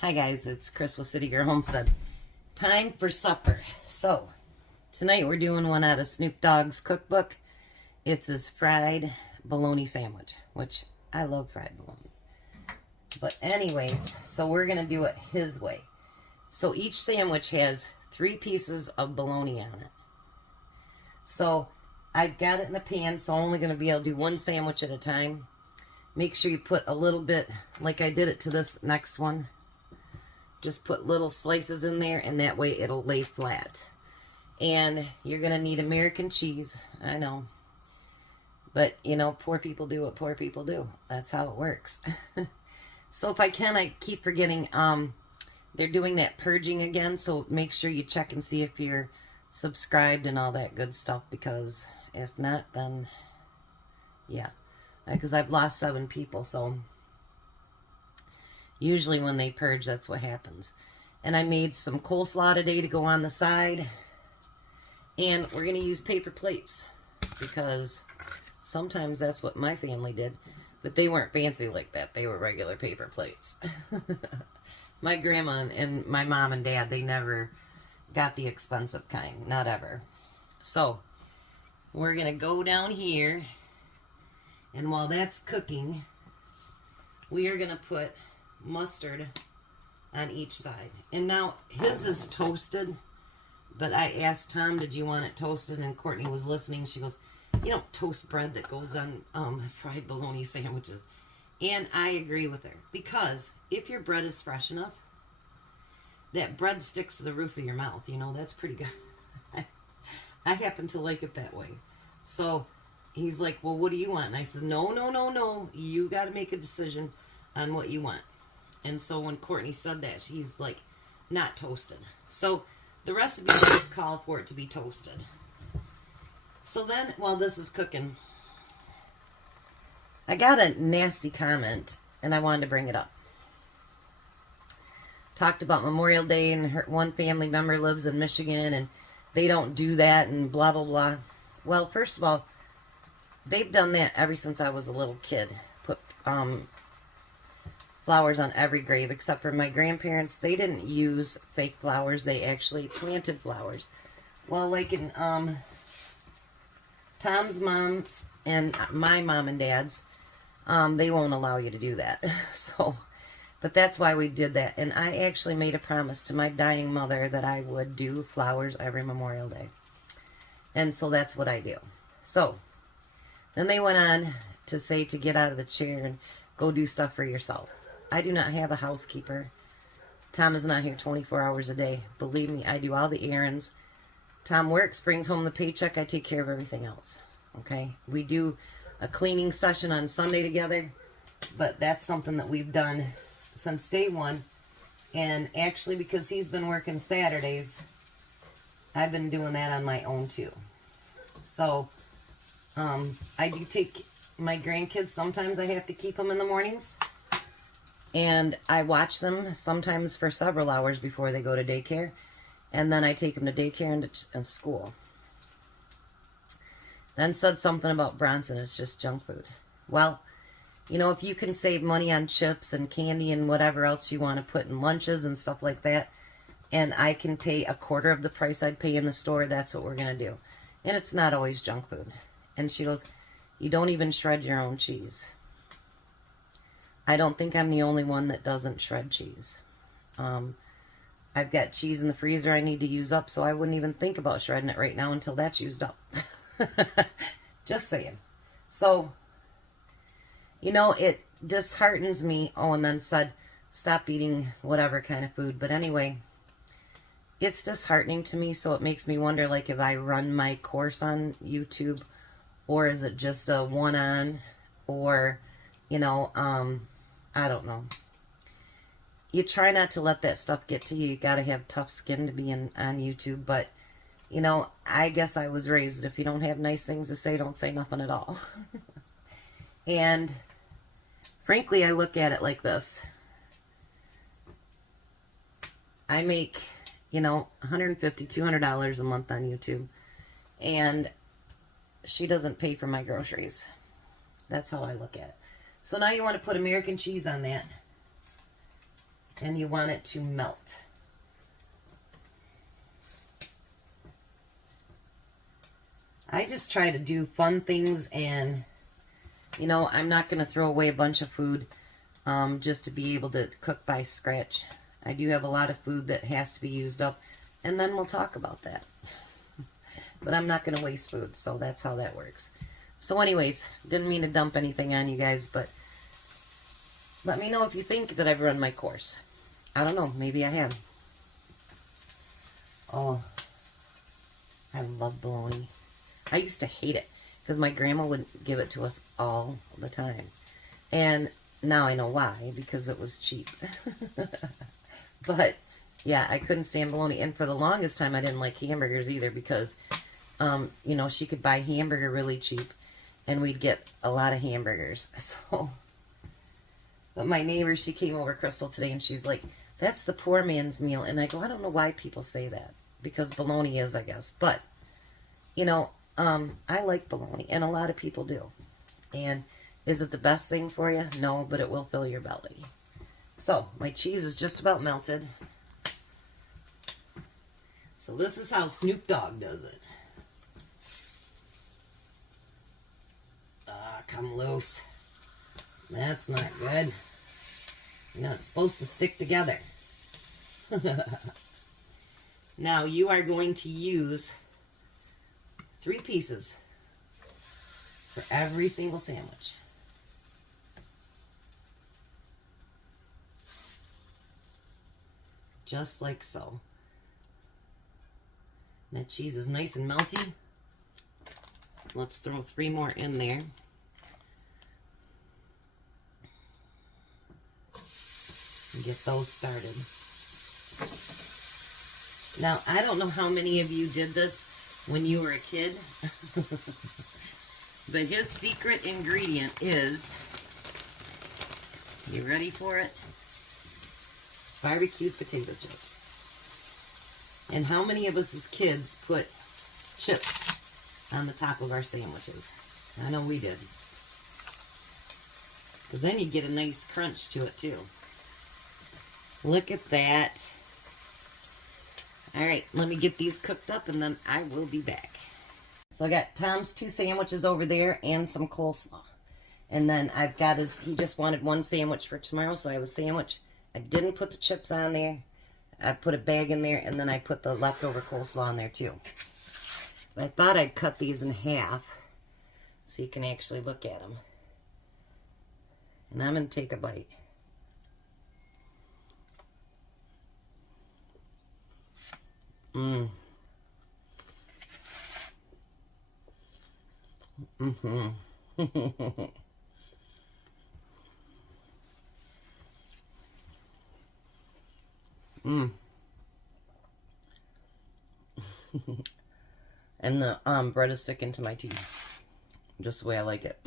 Hi guys, it's Chris with City Girl Homestead. Time for supper. So, tonight we're doing one out of Snoop Dogg's cookbook. It's his fried bologna sandwich, which I love fried bologna. But anyways, so we're going to do it his way. So each sandwich has 3 pieces of bologna on it. So I've got it in the pan, so I'm only going to be able to do one sandwich at a time. Make sure you put a little bit, like I did it to this next one. Just put little slices in there, and that way it'll lay flat. And you're going to need American cheese. I know. But, you know, poor people do what poor people do. That's how it works. So if I can, I keep forgetting, they're doing that purging again. So make sure you check and see if you're subscribed and all that good stuff. Because if not, then, yeah. Because I've lost 7 people, so... Usually when they purge, that's what happens. And I made some coleslaw today to go on the side. And we're going to use paper plates. Because sometimes that's what my family did. But they weren't fancy like that. They were regular paper plates. My grandma and my mom and dad, they never got the expensive kind. Not ever. So, we're going to go down here. And while that's cooking, we are going to put mustard on each side. And now his is toasted, but I asked Tom, did you want it toasted? And Courtney was listening. She goes, you don't toast bread that goes on fried bologna sandwiches. And I agree with her, because if your bread is fresh enough, that bread sticks to the roof of your mouth. You know, that's pretty good. I happen to like it that way. So he's like, well, what do you want? And I said, no. You got to make a decision on what you want. And so when Courtney said that, she's like, not toasted. So the recipe does call for it to be toasted. So then, while this is cooking, I got a nasty comment, and I wanted to bring it up. Talked about Memorial Day, and one family member lives in Michigan, and they don't do that, and blah, blah, blah. Well, first of all, they've done that ever since I was a little kid. Put flowers on every grave, except for my grandparents. They didn't use fake flowers. They actually planted flowers. Well, like in Tom's mom's and my mom and dad's, they won't allow you to do that. So, but that's why we did that. And I actually made a promise to my dying mother that I would do flowers every Memorial Day. And so that's what I do. So, then they went on to say to get out of the chair and go do stuff for yourself. I do not have a housekeeper. Tom is not here 24 hours a day. Believe me, I do all the errands. Tom works, brings home the paycheck. I take care of everything else. Okay? We do a cleaning session on Sunday together, but that's something that we've done since day one. And actually, because he's been working Saturdays, I've been doing that on my own too. So, I do take my grandkids. Sometimes I have to keep them in the mornings. And I watch them sometimes for several hours before they go to daycare. And then I take them to daycare and school. Then said something about Bronson. It's just junk food. Well, you know, if you can save money on chips and candy and whatever else you want to put in lunches and stuff like that, and I can pay a quarter of the price I'd pay in the store, that's what we're going to do. And it's not always junk food. And she goes, you don't even shred your own cheese. I don't think I'm the only one that doesn't shred cheese. I've got cheese in the freezer I need to use up, so I wouldn't even think about shredding it right now until that's used up. Just saying. So, you know, it disheartens me. Oh, and then said, stop eating whatever kind of food. But anyway, it's disheartening to me, so it makes me wonder, like, if I run my course on YouTube, or is it just a one-on, or, you know, I don't know. You try not to let that stuff get to you. You got to have tough skin to be on YouTube. But, you know, I guess I was raised, if you don't have nice things to say, don't say nothing at all. And, frankly, I look at it like this. I make, you know, $150, $200 a month on YouTube. And she doesn't pay for my groceries. That's how I look at it. So now you want to put American cheese on that. and you want it to melt. I just try to do fun things, and you know, I'm not going to throw away a bunch of food just to be able to cook by scratch. I do have a lot of food that has to be used up, and then we'll talk about that. But I'm not going to waste food, so that's how that works. So anyways, didn't mean to dump anything on you guys, but let me know if you think that I've run my course. I don't know, maybe I have. Oh, I love bologna. I used to hate it because my grandma would give it to us all the time. And now I know why, because it was cheap. But yeah, I couldn't stand bologna. And for the longest time, I didn't like hamburgers either because, you know, she could buy hamburger really cheap and we'd get a lot of hamburgers. So, but my neighbor, she came over, Crystal, today, and she's like, that's the poor man's meal. And I go, I don't know why people say that, because bologna is, I guess. But, you know, I like bologna, and a lot of people do. And is it the best thing for you? No, but it will fill your belly. So, my cheese is just about melted. So this is how Snoop Dogg does it. Come loose. That's not good. You know, it's supposed to stick together. Now, you are going to use 3 pieces for every single sandwich. Just like so. That cheese is nice and melty. Let's throw 3 more in there. And get those started. Now, I don't know how many of you did this when you were a kid, but his secret ingredient is, you ready for it? Barbecued potato chips. And how many of us as kids put chips on the top of our sandwiches? I know we did. But then you get a nice crunch to it too. Look at that. Alright, let me get these cooked up and then I will be back. So I got Tom's 2 sandwiches over there and some coleslaw. And then I've got he just wanted 1 sandwich for tomorrow, so I have a sandwich. I didn't put the chips on there. I put a bag in there, and then I put the leftover coleslaw in there too. But I thought I'd cut these in half so you can actually look at them. And I'm going to take a bite. And the bread is sticking to my teeth, just the way I like it.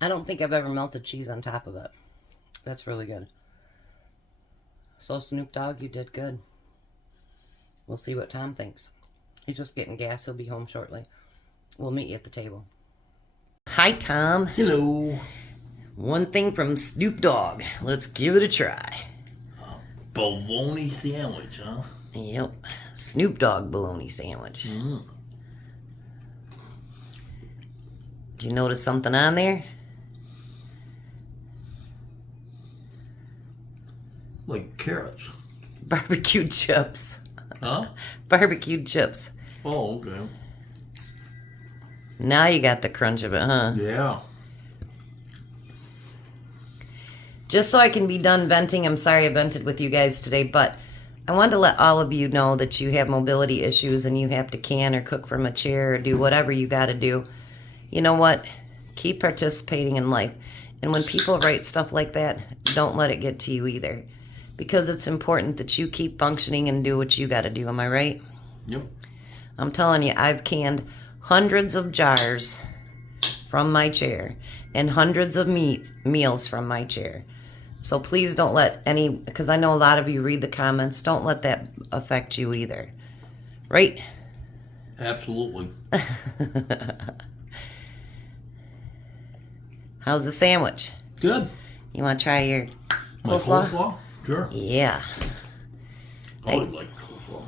I don't think I've ever melted cheese on top of it. That's really good. So Snoop Dogg, you did good. We'll see what Tom thinks. He's just getting gas. He'll be home shortly. We'll meet you at the table. Hi, Tom. Hello. One thing from Snoop Dogg. Let's give it a try. Bologna sandwich, huh? Yep. Snoop Dogg bologna sandwich. Did you notice something on there? Like carrots. Barbecued chips. Huh? Barbecued chips. Oh, okay. Now you got the crunch of it, huh? Yeah. Just so I can be done venting, I'm sorry I vented with you guys today, but I wanted to let all of you know that you have mobility issues and you have to can or cook from a chair or do whatever you got to do. You know what? Keep participating in life. And when people write stuff like that, don't let it get to you either. Because it's important that you keep functioning and do what you got to do. Am I right? Yep. I'm telling you, I've canned hundreds of jars from my chair and hundreds of meals from my chair. So please don't let any, because I know a lot of you read the comments, don't let that affect you either. Right? Absolutely. How's the sandwich? Good. You want to try your My coleslaw? coleslaw? Sure. Yeah, I always like coleslaw.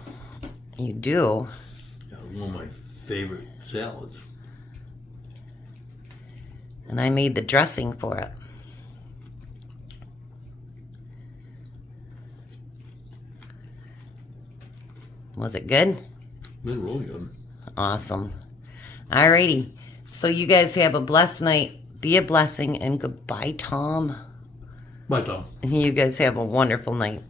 you do. Yeah, one of my favorite salads. And I made the dressing for it. Was it good? Been really good. Awesome. Alrighty. So you guys have a blessed night. Be a blessing and goodbye, Tom. Bye, Tom. You guys have a wonderful night.